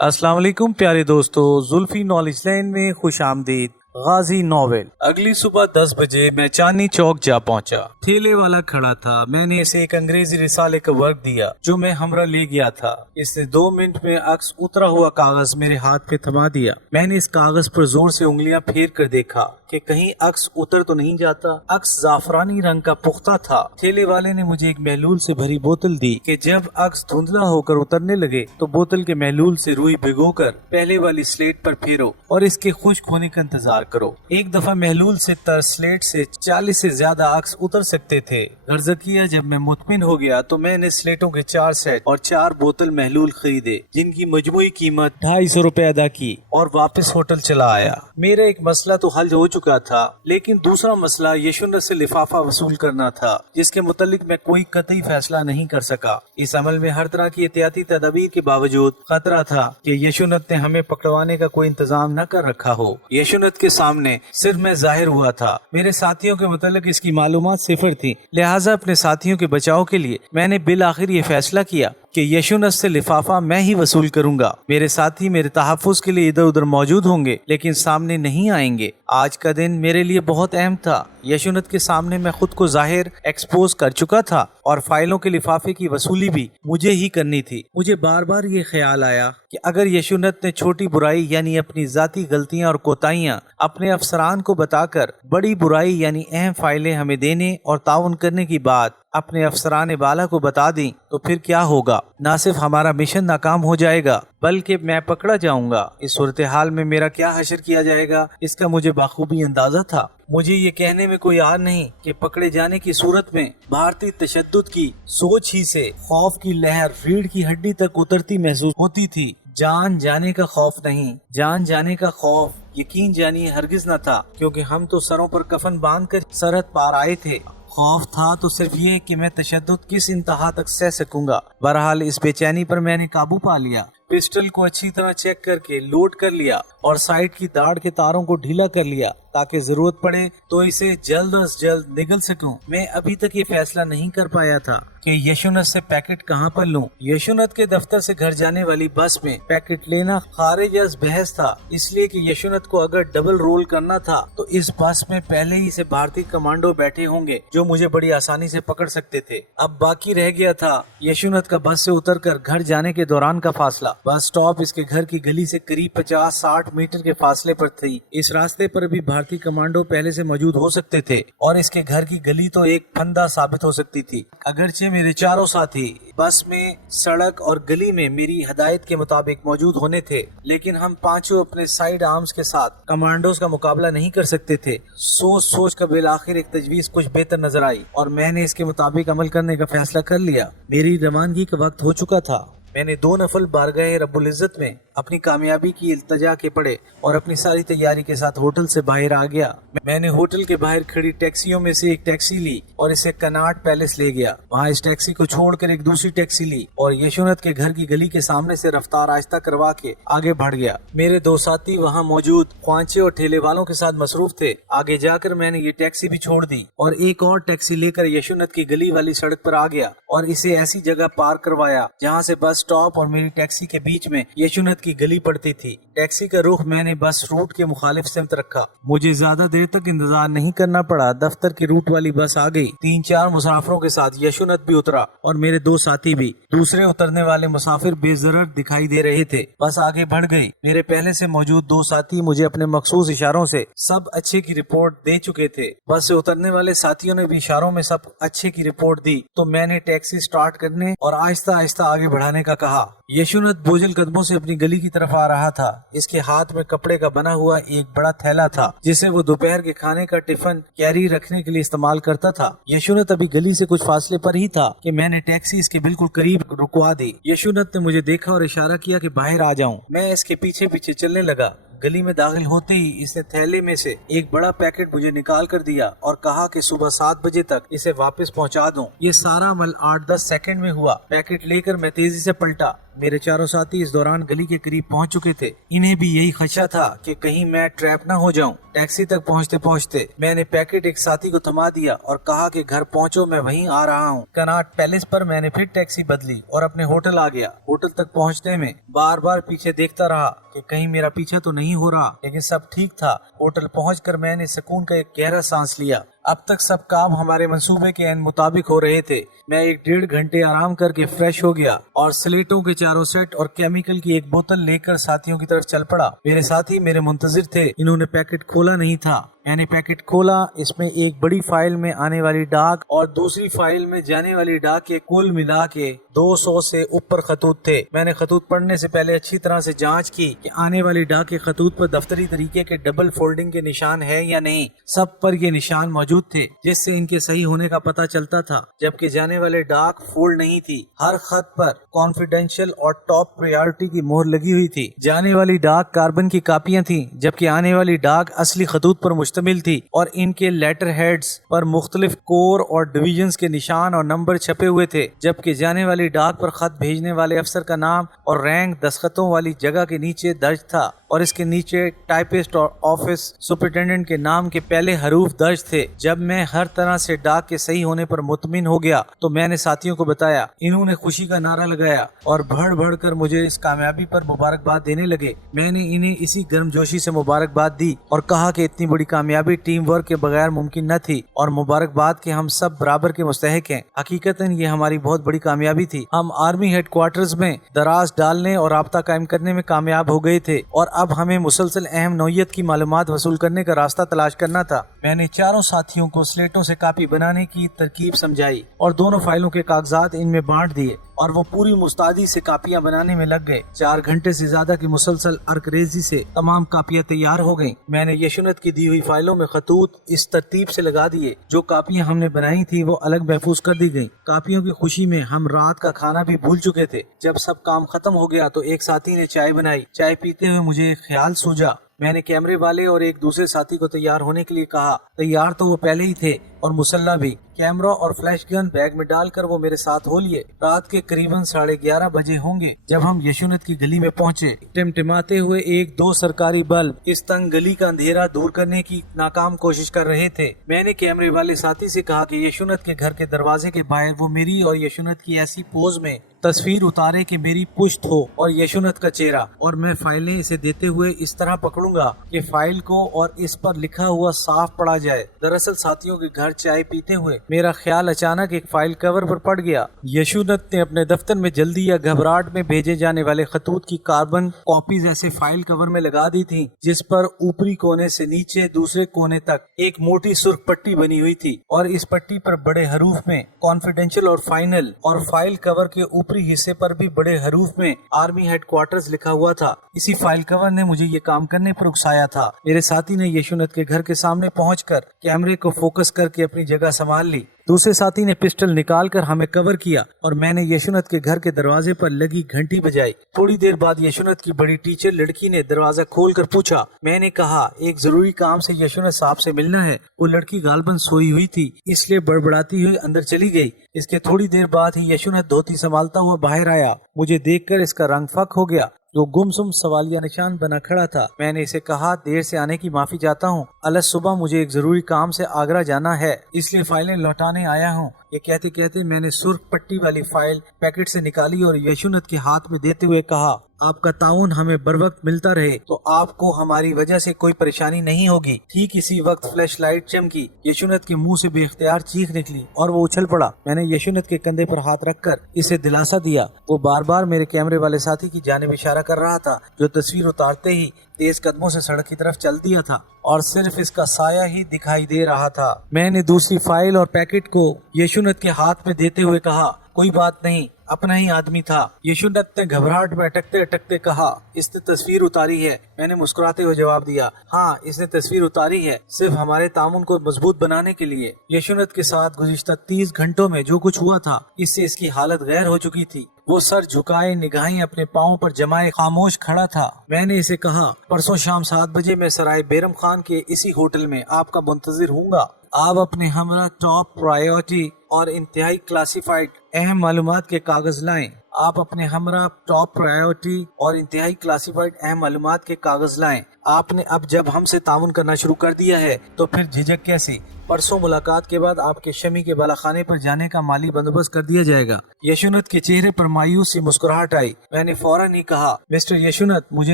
अस्सलाम वालेकुम प्यारे दोस्तों, जुल्फी नॉलेज लैंड में खुश आमदीद। गाजी नॉवेल। अगली सुबह 10 बजे मैं चांदनी चौक जा पहुंचा। ठेले वाला खड़ा था। मैंने इसे एक अंग्रेजी रिसाले का वर्क दिया जो मैं हमरा ले गया था। इसने 2 मिनट में अक्स उतरा हुआ कागज मेरे हाथ पे थमा दिया। मैंने इस कागज पर जोर से उंगलियां फेर कर देखा कि कहीं अक्स उतर तो नहीं जाता। अक्स जाफरानी रंग का पुख्ता था। ठेले वाले ने मुझे एक महलूल से भरी बोतल दी कि जब अक्स धुंधला होकर उतरने लगे तो बोतल के महलूल से रुई भिगोकर पहले वाली स्लेट पर फेरो और इसके खुश्क होने का इंतजार करो। एक दफा महलूल से तर स्लेट से 40 से ज्यादा अक्स उतर सकते थे। गर्जकिया जब मैं मुतमिन हो गया तो मैंने स्लेटों के 4 सेट और 4 बोतल महलूल खरीदे जिनकी मजमूई कीमत 250 रुपए अदा की और वापस होटल चला आया। मेरा एक मसला तो हल हो चुका था, लेकिन दूसरा मसला यशुनत से लिफाफा वसूल करना था जिसके मुतालिक मैं कोई कतई फैसला नहीं कर सका। इस अमल में हर तरह की एहतियाती तदबीर के बावजूद खतरा था कि यशुनत ने हमें पकड़वाने का कोई इंतजाम न कर रखा हो। यशुनत के सामने सिर्फ मैं जाहिर हुआ था। मेरे साथियों के मुतालिक इसकी मालूमात सिफर थी, लिहाजा अपने साथियों के बचाव के लिए मैंने बिल आखिर ये फैसला किया कि यशुनत से लिफाफा मैं ही वसूल करूंगा। मेरे साथी मेरे तहफ़्फ़ुज़ के लिए इधर उधर मौजूद होंगे लेकिन सामने नहीं आएंगे। आज का दिन मेरे लिए बहुत अहम था। यशुनत के सामने मैं खुद को जाहिर एक्सपोज कर चुका था और फाइलों के लिफाफे की वसूली भी मुझे ही करनी थी। मुझे बार बार ये ख्याल आया कि अगर यशुनत ने छोटी बुराई यानी अपनी जाती गलतियां और कोताहियां अपने अफसरान को बताकर बड़ी बुराई यानी अहम फाइलें हमें देने और ताउन करने की बात अपने अफसरान बाला को बता दी तो फिर क्या होगा? न सिर्फ हमारा मिशन नाकाम हो जाएगा बल्कि मैं पकड़ा जाऊंगा। इस सूरत हाल में मेरा क्या हशर किया जाएगा इसका मुझे बाखूबी अंदाजा था। मुझे ये कहने में कोई यार नहीं कि पकड़े जाने की सूरत में भारतीय तशद्दुद की सोच ही से खौफ की लहर रीढ़ की हड्डी तक उतरती महसूस होती थी। जान जाने का खौफ नहीं, जान जाने का खौफ यकीन जानिए हरगिज न था, क्योंकि हम तो सरों पर कफन बांधकर सरहद पार आए थे। खौफ था तो सिर्फ ये कि मैं तशद्दुद किस इंतहा तक सह सकूंगा। बहरहाल इस बेचैनी पर मैंने काबू पा लिया। पिस्टल को अच्छी तरह चेक करके लोड कर लिया और साइड की दाढ़ के तारों को ढीला कर लिया ताकि जरूरत पड़े तो इसे जल्द अज जल्द निगल सकूं। मैं अभी तक ये फैसला नहीं कर पाया था कि यशुनत से पैकेट कहां पर लूं। यशुनत के दफ्तर से घर जाने वाली बस में पैकेट लेना खारिज अज बहस था, इसलिए कि यशुनत को अगर डबल रोल करना था तो इस बस में पहले ही से भारतीय कमांडो बैठे होंगे जो मुझे बड़ी आसानी से पकड़ सकते थे। अब बाकी रह गया था यशुनत का बस से उतरकर घर जाने के दौरान का फासला। बस स्टॉप इसके घर की गली से करीब 50-60 मीटर के फासले पर थी। इस रास्ते पर भी भारतीय कमांडो पहले से मौजूद हो सकते थे और इसके घर की गली तो एक फंदा साबित हो सकती थी। अगरचे मेरे चारों साथी बस में, सड़क और गली में मेरी हदायत के मुताबिक मौजूद होने थे, लेकिन हम पांचों अपने साइड आर्म्स के साथ कमांडोज का मुकाबला नहीं कर सकते थे। सोच सोच कर बिलाखिर एक तजवीज कुछ बेहतर नजर आई और मैंने इसके मुताबिक अमल करने का फैसला कर लिया। मेरी रवानगी का वक्त हो चुका था। मैंने 2 नफल बारगाह रब्बुल इज्जत में अपनी कामयाबी की इल्तजा के पड़े और अपनी सारी तैयारी के साथ होटल से बाहर आ गया। मैंने होटल के बाहर खड़ी टैक्सियों में से एक टैक्सी ली और इसे कनाट पैलेस ले गया। वहाँ इस टैक्सी को छोड़कर एक दूसरी टैक्सी ली और यशुनत के घर की गली के सामने से रफ्तार आहिस्ता करवा के आगे बढ़ गया। मेरे 2 साथी वहाँ मौजूद ख्वांचे और ठेले वालों के साथ मसरूफ थे। आगे जाकर मैंने ये टैक्सी भी छोड़ दी और एक और टैक्सी लेकर यशुनत की गली वाली सड़क पर आ गया और इसे ऐसी जगह पार करवाया जहाँ से बस स्टॉप और मेरी टैक्सी के बीच में यशुनत की गली पड़ती थी। टैक्सी का रुख मैंने बस रूट के मुखालिफ सिमत रखा। मुझे ज्यादा देर तक इंतजार नहीं करना पड़ा। दफ्तर की रूट वाली बस आ गई। 3-4 मुसाफिरों के साथ यशुनत भी उतरा और मेरे 2 साथी भी। दूसरे उतरने वाले मुसाफिर बेजरर दिखाई दे रहे थे। बस आगे बढ़ गई। मेरे पहले से मौजूद 2 साथी मुझे अपने मखसूस इशारों से सब अच्छे की रिपोर्ट दे चुके थे। बस से उतरने वाले साथियों ने भी इशारों में सब अच्छे की रिपोर्ट दी तो मैंने टैक्सी स्टार्ट करने और आहिस्ता आहिस्ता आगे बढ़ाने का कहा। यशुनत बोझल कदमों से अपनी गली की तरफ आ रहा था। इसके हाथ में कपड़े का बना हुआ एक बड़ा थैला था जिसे वो दोपहर के खाने का टिफिन कैरी रखने के लिए इस्तेमाल करता था। यशुनत अभी गली से कुछ फासले पर ही था कि मैंने टैक्सी इसके बिल्कुल करीब रुकवा दी। यशुनत ने मुझे देखा और इशारा किया कि बाहर आ जाऊं। मैं इसके पीछे पीछे चलने लगा। गली में दाखिल होते ही इसने थैले में से एक बड़ा पैकेट मुझे निकाल कर दिया और कहा कि सुबह 7 बजे तक इसे वापस पहुंचा दूं। ये सारा अमल 8-10 सेकंड में हुआ। पैकेट लेकर मैं तेजी से पलटा। मेरे चारों साथी इस दौरान गली के करीब पहुंच चुके थे। इन्हें भी यही खदशा था कि कहीं मैं ट्रैप न हो जाऊं। टैक्सी तक पहुंचते पहुंचते मैंने पैकेट एक साथी को थमा दिया और कहा कि घर पहुंचो, मैं वहीं आ रहा हूं। कनॉट पैलेस पर मैंने फिर टैक्सी बदली और अपने होटल आ गया। होटल तक पहुंचने में बार बार पीछे देखता रहा कि कहीं मेरा पीछा तो नहीं हो रहा, लेकिन सब ठीक था। होटल पहुंचकर मैंने सुकून का एक गहरा सांस लिया। अब तक सब काम हमारे मंसूबे के मुताबिक हो रहे थे। मैं 1-1.5 घंटे आराम करके फ्रेश हो गया और स्लेटों के चारों सेट और केमिकल की एक बोतल लेकर साथियों की तरफ चल पड़ा। मेरे साथी मेरे मुंतजिर थे। इन्होंने पैकेट खोला नहीं था। मैंने पैकेट खोला। इसमें एक बड़ी फाइल में आने वाली डाक और दूसरी फाइल में जाने वाली डाक के कुल मिला के 200 से ऊपर खतूत थे। मैंने खतूत पढ़ने से पहले अच्छी तरह से जांच की कि आने वाली डाक के खतूत पर दफ्तरी तरीके के डबल फोल्डिंग के निशान है या नहीं। सब पर ये निशान मौजूद थे, जिससे इनके सही होने का पता चलता था, जबकि जाने वाले डाक फोल्ड नहीं थी। हर खत पर कॉन्फिडेंशियल और टॉप प्रायोरिटी की मोहर लगी हुई थी। जाने वाली डाक कार्बन की कापियां थी, जबकि आने वाली डाक असली खतूत पर मुश्तमिल थी और इनके लेटर हेड्स पर मुख्तलिफ कोर और डिविजन्स के निशान और नंबर छपे हुए थे। जबकि जाने वाली डाक पर खत भेजने वाले अफसर का नाम और रैंक दस्तखतों वाली जगह के नीचे दर्ज था और इसके नीचे टाइपिस्ट और ऑफिस सुपरिटेंडेंट के नाम के पहले हरूफ दर्ज थे। जब मैं हर तरह से डाक के सही होने पर मुतमिन हो गया तो मैंने साथियों को बताया। इन्होंने खुशी का नारा लगाया और भड़ भड़ कर मुझे इस कामयाबी पर मुबारकबाद देने लगे। मैंने इन्हें इसी गर्मजोशी से मुबारकबाद दी और कहा कि इतनी बड़ी कामयाबी टीम वर्क के बगैर मुमकिन न थी और मुबारकबाद के हम सब बराबर के मुस्तहिक हैं। हकीकतन ये हमारी बहुत बड़ी कामयाबी थी। हम आर्मी हेडक्वार्टर्स में दराज डालने और राब्ता कायम करने में कामयाब हो गए थे और अब हमें मुसलसल अहम नौयत की मालूमात वसूल करने का रास्ता तलाश करना था। मैंने चारों साथियों को स्लेटों से कापी बनाने की तरकीब समझाई और दोनों फाइलों के कागजात इनमें बांट दिए और वो पूरी मुस्तैदी से कापियां बनाने में लग गए। 4 घंटे से ज्यादा की मुसलसल अर्करेजी से तमाम कापियां तैयार हो गईं। मैंने यशुनत की दी हुई फाइलों में खतूत इस तरतीब से लगा दिए। जो कापियां हमने बनाई थी वो अलग महफूज कर दी गईं। कापियों की खुशी में हम रात का खाना भी भूल चुके थे। जब सब काम खत्म हो गया तो एक साथी ने चाय बनाई। चाय पीते हुए मुझे एक ख्याल सूझा। मैंने कैमरे वाले और एक दूसरे साथी को तैयार होने के लिए कहा। तैयार तो वो पहले ही थे और मुसल्ला भी। कैमरा और फ्लैश गन बैग में डालकर वो मेरे साथ हो लिए। रात के करीबन 11:30 बजे होंगे जब हम यशुनत की गली में पहुंचे। टिमटिमाते हुए 1-2 सरकारी बल्ब इस तंग गली का अंधेरा दूर करने की नाकाम कोशिश कर रहे थे। मैंने कैमरे वाले साथी से कहा कि यशुनत के घर के दरवाजे के बाहर वो मेरी और यशुनत की ऐसी पोज में तस्वीर उतारे कि मेरी पुश्त हो और यशुनत का चेहरा, और मैं फाइलें इसे देते हुए इस तरह पकड़ूंगा कि फाइल को और इस पर लिखा हुआ साफ पड़ा जाए। दरअसल साथियों के घर चाय पीते हुए मेरा ख्याल अचानक एक फाइल कवर पर पड़ गया। यशुनत ने अपने दफ्तर में जल्दी या घबराहट में भेजे जाने वाले खतूत की कार्बन कॉपीज ऐसे फाइल कवर में लगा दी थी, जिस पर ऊपरी कोने से नीचे दूसरे कोने तक एक मोटी सुर्ख पट्टी बनी हुई थी और इस पट्टी पर बड़े हरूफ में कॉन्फिडेंशियल और फाइनल, और फाइल कवर के ऊपरी हिस्से पर भी बड़े हरूफ में आर्मी हेडक्वार्टर्स लिखा हुआ था। इसी फाइल कवर ने मुझे ये काम करने पर उकसाया था। मेरे साथी ने यशुनत के घर के सामने पहुंचकर कैमरे को फोकस करके अपनी जगह संभाल ली। दूसरे साथी ने पिस्टल निकालकर हमें कवर किया और मैंने यशुनत के घर के दरवाजे पर लगी घंटी बजाई। थोड़ी देर बाद यशुनत की बड़ी टीचर लड़की ने दरवाजा खोलकर पूछा। मैंने कहा एक जरूरी काम से यशुनत साहब से मिलना है। वो लड़की गालबन सोई हुई थी, इसलिए बड़बड़ाती हुई अंदर चली गई। इसके थोड़ी देर बाद ही यशुनत धोती संभालता हुआ बाहर आया। मुझे देखकर इसका रंग फक हो गया। जो गुमसुम सवालिया निशान बना खड़ा था। मैंने इसे कहा देर से आने की माफी चाहता हूँ। अलग सुबह मुझे एक जरूरी काम से आगरा जाना है, इसलिए फाइलें लौटाने आया हूँ। ये कहते कहते मैंने सुर्ख पट्टी वाली फाइल पैकेट से निकाली और यशुनत के हाथ में देते हुए कहा, आपका ताउन हमें बर वक्त मिलता रहे तो आपको हमारी वजह से कोई परेशानी नहीं होगी। ठीक इसी वक्त फ्लैश लाइट चमकी। यशुनत के मुंह से बेख्तियार चीख निकली और वो उछल पड़ा। मैंने यशुनत के कंधे पर हाथ रखकर इसे दिलासा दिया। वो बार बार मेरे कैमरे वाले साथी की जानिब इशारा कर रहा था, जो तस्वीर उतारते ही तेज कदमों से सड़क की तरफ चल दिया था और सिर्फ इसका साया ही दिखाई दे रहा था। मैंने दूसरी फाइल और पैकेट को यशुनत के हाथ में देते हुए कहा, कोई बात नहीं, अपना ही आदमी था। यशुनत ने घबराहट में अटकते अटकते कहा, इसने तस्वीर उतारी है। मैंने मुस्कुराते हुए जवाब दिया, हाँ इसने तस्वीर उतारी है, सिर्फ हमारे तामुन को मजबूत बनाने के लिए। यशुनत के साथ गुज़िश्ता 30 घंटों में जो कुछ हुआ था, इससे इसकी हालत गैर हो चुकी थी। वो सर झुकाए, निगाहें अपने पाँव पर जमाए खामोश खड़ा था। मैंने इसे कहा, परसों शाम 7 बजे मैं सराय बेरम खान के इसी होटल में आपका मुंतजिर हूँगा। आप अपने हमरा टॉप प्रायोरिटी اور انتہائی کلاسیفائڈ اہم معلومات کے کاغذ لائیں۔ آپ اپنے ہمراہ ٹاپ پرائیورٹی اور انتہائی کلاسیفائڈ اہم معلومات کے کاغذ لائیں۔ آپ نے اب جب ہم سے تعاون کرنا شروع کر دیا ہے تو پھر جھجک کیسی؟ پرسوں ملاقات کے بعد آپ کے شمی کے بالا خانے پر جانے کا مالی بندوبست کر دیا جائے گا۔ یشونت کے چہرے پر مایوس سی مسکراہٹ آئی۔ میں نے فوراً ہی کہا، مسٹر یشونت، مجھے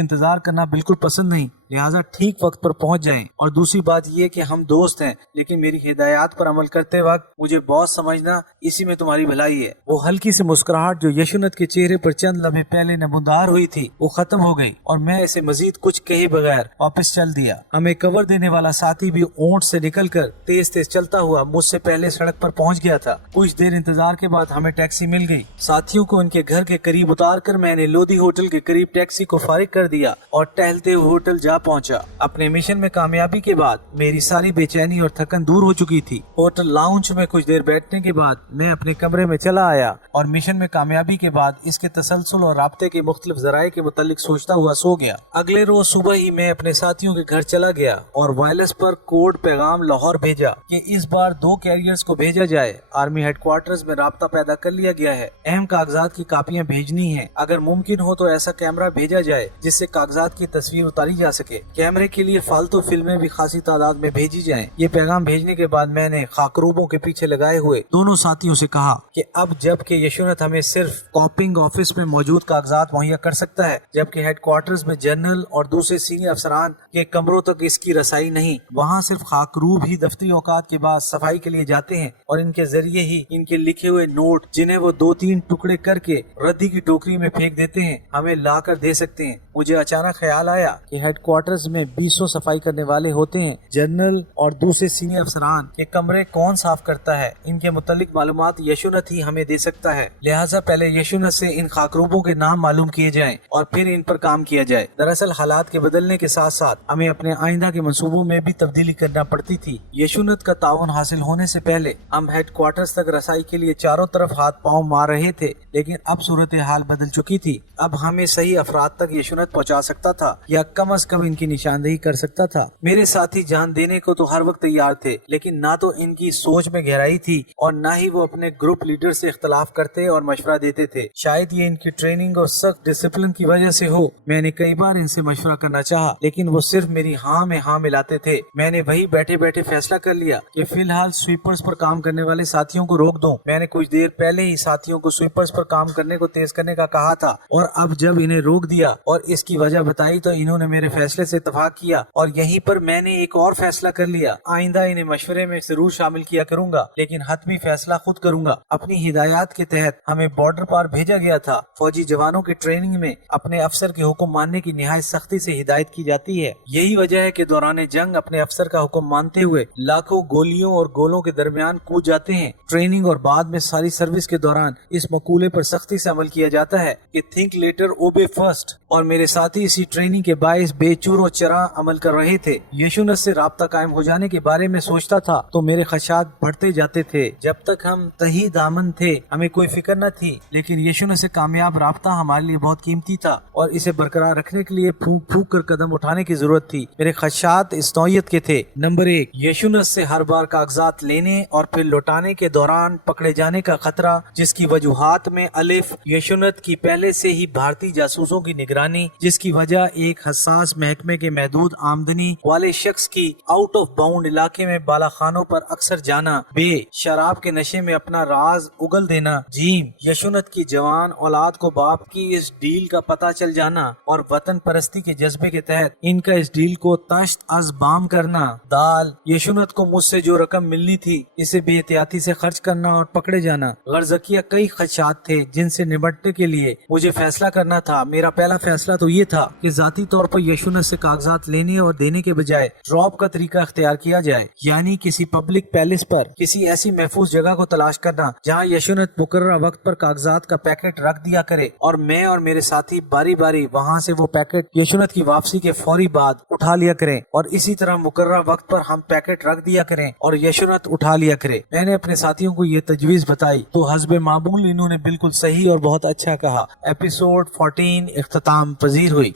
انتظار کرنا بالکل پسند نہیں، لہٰذا ٹھیک وقت پر پہنچ جائیں۔ اور دوسری بات یہ کہ ہم دوست ہیں، لیکن میری ہدایات پر عمل کرتے وقت مجھے باس سمجھنا اسی میں تمہاری بھلائی ہے۔ وہ ہلکی سی مسکراہٹ جو یشونت کے چہرے پر چند لمحے پہلے نمودار ہوئی تھی وہ ختم ہو گئی اور میں اسے مزید کچھ کہے بغیر واپس چل دیا۔ ہمیں کور دینے والا ساتھی بھی اونٹ سے نکل کر تیز تیز چلتا ہوا مجھ سے پہلے سڑک پر پہنچ گیا تھا۔ کچھ دیر انتظار کے بعد ہمیں ٹیکسی مل گئی۔ ساتھیوں کو ان کے گھر کے قریب اتار کر میں نے لودھی ہوٹل کے قریب ٹیکسی کو فارغ کر دیا اور ٹہلتے ہوئے ہوٹل جا پہنچا۔ اپنے مشن میں کامیابی کے بعد میری ساری بے چینی اور تھکن دور ہو چکی تھی۔ ہوٹل لاؤنج میں کچھ دیر بیٹھنے کے بعد میں اپنے کمرے میں چلا آیا اور مشن میں کامیابی کے بعد اس کے تسلسل اور رابطے کے مختلف ذرائع کے متعلق سوچتا ہوا سو گیا۔ اگلے روز صبح ہی میں اپنے ساتھیوں کے گھر چلا گیا اور وائرلیس پر کوڈ پیغام لاہور بھیجا کہ اس بار 2 کیریئرز کو بھیجا جائے۔ آرمی ہیڈ کوارٹرز میں رابطہ پیدا کر لیا گیا ہے۔ اہم کاغذات کی کاپیاں بھیجنی ہیں۔ اگر ممکن ہو تو ایسا کیمرہ بھیجا جائے جس سے کاغذات کی تصویر اتاری جا سکے۔ کیمرے کے لیے فالتو فلمیں بھی خاصی تعداد میں بھیجی جائیں۔ یہ پیغام بھیجنے کے بعد میں نے خاکروبوں کے پیچھے لگائے ہوئے دونوں ساتھیوں سے کہا کہ اب جب کہ یشونت ہمیں صرف کاپنگ آفس میں موجود کاغذات مہیا کر سکتا ہے، جبکہ ہیڈ کوارٹرز میں جنرل اور دوسرے سینئر افسران کے کمروں تک اس کی رسائی نہیں، وہاں صرف خاکروب ہی دفتری اوقات کے بعد صفائی کے لیے جاتے ہیں اور ان کے ذریعے ہی ان کے لکھے ہوئے نوٹ، جنہیں وہ 2-3 ٹکڑے کر کے ردی کی ٹوکری میں پھینک دیتے ہیں، ہمیں لا کر دے سکتے ہیں۔ مجھے اچانک خیال آیا کہ ہیڈ کوارٹرز میں 200 صفائی کرنے والے ہوتے ہیں، جنرل اور دوسرے سینئر افسران کے کمرے کون صاف کرتا ہے، ان کے متعلق معلومات یشونت ہی ہمیں دے سکتا ہے۔ لہٰذا پہلے یشونت سے ان خاکروبوں کے نام معلوم کیے جائیں اور پھر ان پر کام کیا جائے۔ دراصل حالات کے بدلنے کے ساتھ ساتھ ہمیں اپنے آئندہ کے منصوبوں میں بھی تبدیلی کرنا پڑتی تھی۔ یشونت کا تعاون حاصل ہونے سے پہلے ہم ہیڈ کوارٹرز تک رسائی کے لیے چاروں طرف ہاتھ پاؤں مار رہے تھے، لیکن اب صورتحال بدل چکی تھی۔ اب ہمیں صحیح افراد تک یشونت پہنچا سکتا تھا یا کم از کم ان کی نشاندہی کر سکتا تھا۔ میرے ساتھی جان دینے کو تو ہر وقت تیار تھے، لیکن نہ تو ان کی سوچ میں گہرائی تھی اور نہ ہی وہ اپنے گروپ لیڈر سے اختلاف کرتے اور مشورہ دیتے تھے۔ شاید یہ ان کی ٹریننگ اور سخت ڈسپلن کی وجہ سے ہو۔ میں نے کئی بار ان سے مشورہ کرنا چاہا، لیکن وہ صرف میری ہاں میں ہاں ملاتے تھے۔ میں نے وہی بیٹھے بیٹھے فیصلہ کر لیا کہ فی الحال سویپرز پر کام کرنے والے ساتھیوں کو روک دوں۔ میں نے کچھ دیر پہلے ہی ساتھیوں کو سویپرز پر کام کرنے کو تیز کرنے کا کہا تھا، اور اب جب انہیں روک دیا اور اس کی وجہ بتائی تو انہوں نے میرے فیصلے سے اتفاق کیا، اور یہیں پر میں نے ایک اور فیصلہ کر لیا۔ آئندہ انہیں مشورے میں ضرور شامل کیا کروں گا، لیکن حتمی فیصلہ خود کروں گا۔ اپنی ہدایات کے تحت ہمیں بارڈر پار بھیجا گیا تھا۔ فوجی جوانوں کی ٹریننگ میں اپنے افسر کے حکم ماننے کی نہایت سختی سے ہدایت کی جاتی ہے۔ یہی وجہ ہے کہ دوران جنگ اپنے افسر کا حکم مانتے ہوئے لاکھوں گولیوں اور گولوں کے درمیان کود جاتے ہیں۔ ٹریننگ اور بعد میں ساری سروس کے دوران اس مقولے پر سختی سے عمل کیا جاتا ہے کہ تھنک لیٹر اوبے فرسٹ، اور میرے ساتھی اسی ٹریننگ کے باعث بے چور و چرا عمل کر رہے تھے۔ یشونت سے رابطہ قائم ہو جانے کے بارے میں سوچتا تھا تو میرے خدشات بڑھتے جاتے تھے۔ جب تک ہم تہی دامن تھے ہمیں کوئی فکر نہ تھی، لیکن یشونت سے کامیاب رابطہ ہمارے لیے بہت قیمتی تھا اور اسے برقرار رکھنے کے لیے پھونک پھونک کر قدم اٹھانے کی ضرورت تھی۔ میرے خدشات اس نوعیت کے تھے: نمبر 1، یشونت سے ہر بار کاغذات لینے اور پھر لوٹانے کے دوران پکڑے جانے کا خطرہ، جس کی وجوہات میں الف، یشونت کی پہلے سے ہی بھارتی جاسوسوں کی نگرانی، جس کی وجہ ایک حساس محکمے کے محدود آمدنی والے شخص کی آؤٹ آف باؤنڈ علاقے میں بالا خانوں پر اکثر جانا، بے، شراب کے نشے میں اپنا راز اگل دینا، جیم، یشونت کی جوان اولاد کو باپ کی اس ڈیل کا پتہ چل جانا اور وطن پرستی کے جذبے کے تحت ان کا اس ڈیل کو تشت از بام کرنا، دال، یشونت کو مجھ سے جو رقم ملنی تھی اسے بے احتیاطی سے خرچ کرنا اور پکڑے جانا۔ غرضکیہ کئی خدشات تھے جن سے نمٹنے کے لیے مجھے فیصلہ کرنا تھا۔ میرا پہلا فیصلہ تو یہ تھا کہ ذاتی طور پر یشونت سے کاغذات لینے اور دینے کے بجائے ڈراپ کا طریقہ اختیار کیا جائے، یعنی کسی پبلک پیلس پر کسی ایسی محفوظ جگہ کو تلاش کرنا جہاں یشونت مقررہ وقت پر کاغذات کا پیکٹ رکھ دیا کرے اور میں اور میرے ساتھی باری باری وہاں سے وہ پیکٹ یشونت کی واپسی کے فوری بعد اٹھا لیا کریں، اور اسی طرح مقررہ وقت پر ہم پیکٹ رکھ دیا کریں اور یشونت اٹھا لیا کرے۔ میں نے اپنے ساتھیوں کو یہ تجویز بتائی تو حسب معمول انہوں نے بالکل صحیح اور بہت اچھا کہا۔ ایپیسوڈ 14 اختتام پذیر ہوئی۔